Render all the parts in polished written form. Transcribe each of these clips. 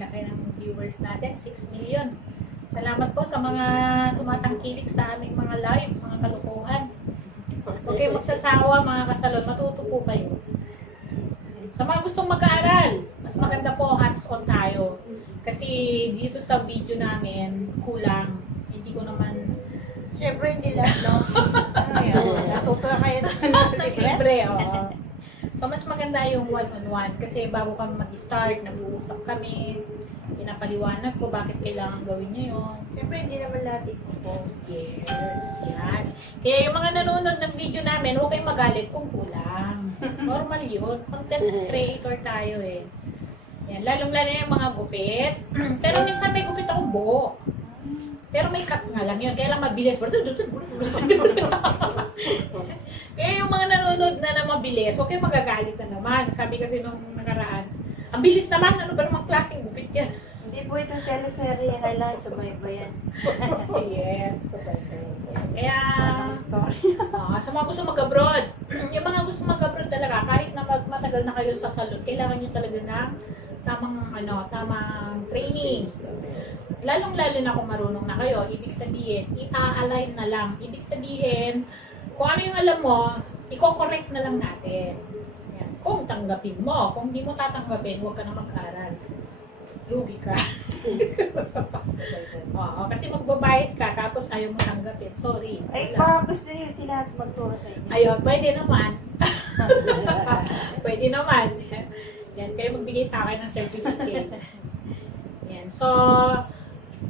laki ng viewers natin, 6 million. Salamat po sa mga tumatangkilik sa aming mga live, mga kalukuhan. Okay, magsasawa mga kasalon, matuto po kayo. Sa mga gustong mag-aaral, mas maganda po hands-on tayo. Kasi dito sa video namin, kulang. Hindi ko naman Siyempre, hindi lahat, no? Ay, natuto na kayo ng libre. libre. Oo. So, mas maganda yung one-on-one. Kasi bago kami mag-start, nag-uusap kami. Pinapaliwanag ko bakit kailangan gawin niya yun. Siyempre, hindi naman lahat i-post. Yes, yan. Kaya yung mga nanonood ng video namin, huwag kayong magalit kung kulang. Normal yun. Content creator tayo eh. Yan. Lalong-lalo yung mga gupit. Pero minsan may gupit akong buo. Pero may cut nga lang yun. Kaya lang mabilis. Kaya yung mga nanonood na mabilis, huwag kayong magagalit na naman. Sabi kasi nung nakaraan, ang bilis naman. Ano ba namang klaseng gupit yan? Hindi po itong teleserye, kailangan subaybayan. Yes. Kaya, Story. sa mga gusto mag-abroad, yung mga gusto mag-abroad talaga, kahit na matagal na kayo sa salon, kailangan nyo talaga ng tamang training. Lalong-lalo na kung marunong na kayo, ibig sabihin, i-align na lang. Ibig sabihin, kung ano yung alam mo, i-correct na lang natin. Yan. Kung tanggapin mo, kung hindi mo tatanggapin, huwag ka na mag-aral. Lugi ka. Oo, kasi magbabayad ka, tapos ayaw mo tanggapin. Sorry. Ay, Wala. baka gusto niyo sila at magturo sa inyo. Ayun, pwede naman. Pwede naman. Yan, kayo magbigay sa akin ng certificate. Yan. So,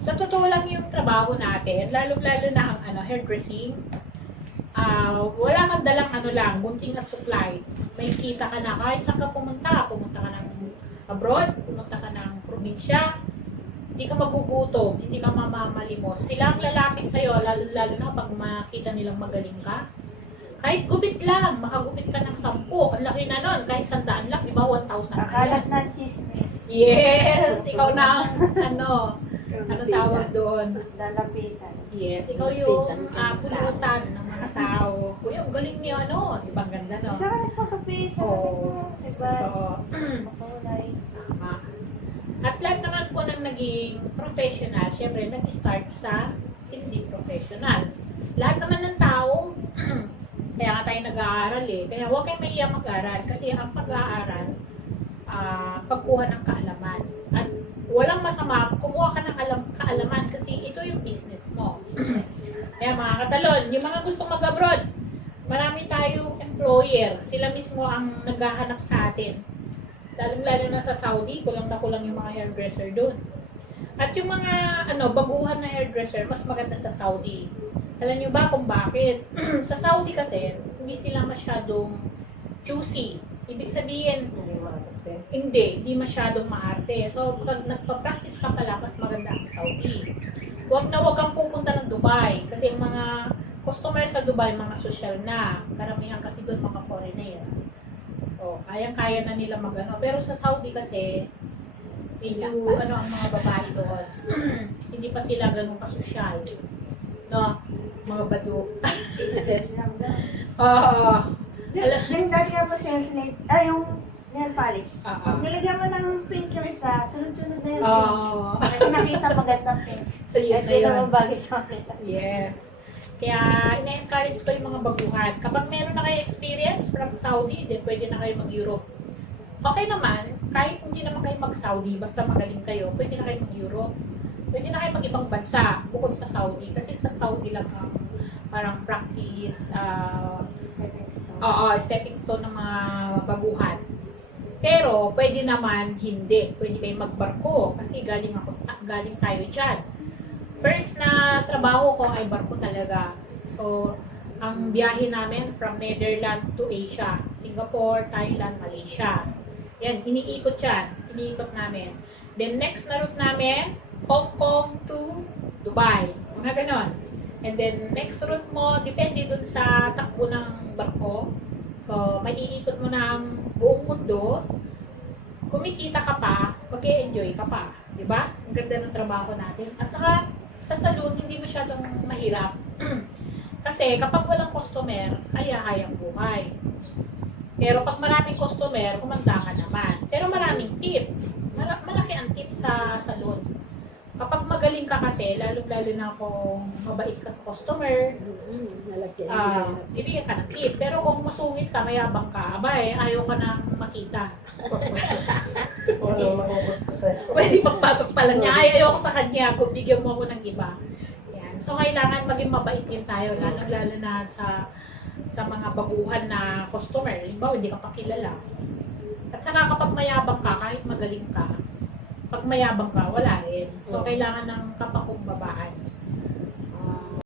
sa totoo lang yung trabaho natin, lalo-lalo na ang hairdressing, wala kang dalang gunting at supply. May kita ka na kahit saan ka pumunta ka ng abroad, pumunta ka ng probinsya, hindi ka magugutom, hindi ka mamamalimos. Sila ang lalapit sa'yo, lalo-lalo na pag makita nilang magaling ka. Kahit gupit lang, makagupit ka ng 10. Ang laki na nun, kahit 100 lang, di ba? 1,000 na Kakalat yan. ng chismis. Yes! Ikaw na ang, ano tawag doon? Lalapitan. Yes, ikaw yung pulutan ng mga tao. Kuya, ang galing niyo, di ba? Ang ganda, no? Isa ka nagpakapit. Oo. Diba? Oo. Makulay. Tama. At lahat naman po ng naging professional, syempre, nag-start sa hindi professional. Lahat naman ng tao, kaya nga tayo nag-aaral eh. Kaya huwag kayong mahiya mag-aaral kasi ang pag-aaral, pagkuha ng kaalaman. At walang masama, kumuha ka ng kaalaman kasi ito yung business mo. Kaya mga kasalon, yung mga gustong mag-abroad, marami tayong employer. Sila mismo ang naghahanap sa atin. Lalo na sa Saudi, kulang yung mga hairdresser doon. At yung mga baguhan na hairdresser, mas maganda sa Saudi. Alam niyo ba kung bakit? Sa Saudi kasi, hindi sila masyadong choosy. Ibig sabihin, hindi masyadong maarte. So, pag nagpa-practice ka pala, mas maganda ang Saudi. Huwag kang pupunta ng Dubai. Kasi yung mga customer sa Dubai, mga social na. Karamihan kasi doon mga foreigner. O, kayang-kaya na nila Pero sa Saudi kasi, medyo ang mga babae doon. Hindi pa sila ganun kasosyal. No? Mga bado. Chismis lang daw. Oo. Nilagyan mo sales nail, yung nail polish. Oo. Nilagyan mo ng pink yung isa, sunod-sunod na yung pink. Oo. Kasi nakita maganda pink. So, yun na Kasi yun. naman bagay sa akin. Yes. Kaya, ina-encourage ko yung mga baguhan. Kapag meron na kayo experience from Saudi, then pwede na kayo mag-Europe. Okay naman, kahit hindi naman kayo mag-Saudi, basta magaling kayo, pwede na kayo mag-Europe. Pwede na kayo mag-ibang bansa, bukod sa Saudi. Kasi sa Saudi lang ang parang practice, stepping stone ng mga baguhan. Pero, pwede naman hindi. Pwede kayo magbarko kasi galing tayo dyan. First na trabaho ko ay barko talaga. So, ang biyahe namin from Netherlands to Asia. Singapore, Thailand, Malaysia. Yan, iniikot yan. Iniikot namin. Then, next na route namin, Hong Kong to Dubai. Mga ganon. And then, next route mo, depende dun sa takbo ng barko. So, maiikot mo na ang buong mundo. Kumikita ka pa, mag-e-enjoy ka pa. Diba? Ang ganda ng trabaho natin. At saka, sa salon, hindi masyadong mahirap. Kasi, kapag walang customer, kaya-hayang buhay. Pero pag maraming customer, kumanda ka naman. Pero maraming tip. Malaki ang tip sa kasi, lalo-lalo na kung mabait ka sa customer, Nalagyan. ibigyan ka ng tip. Pero kung masungit ka, mayabang ka, abay, ayaw ka nang makita. Wala magugusto sa'yo. Pwede pagpasok pa lang niya, ay ayaw ko sa kanya, kung bigyan mo ako ng iba. Yan. So, kailangan maging mabait din tayo, lalo-lalo na sa mga baguhan na customer. Halimbawa, hindi ka pa kilala. At saka kapag mayabang ka, kahit magaling ka, pag mayabang ka, wala rin. So, kailangan ng kapakumbabaan.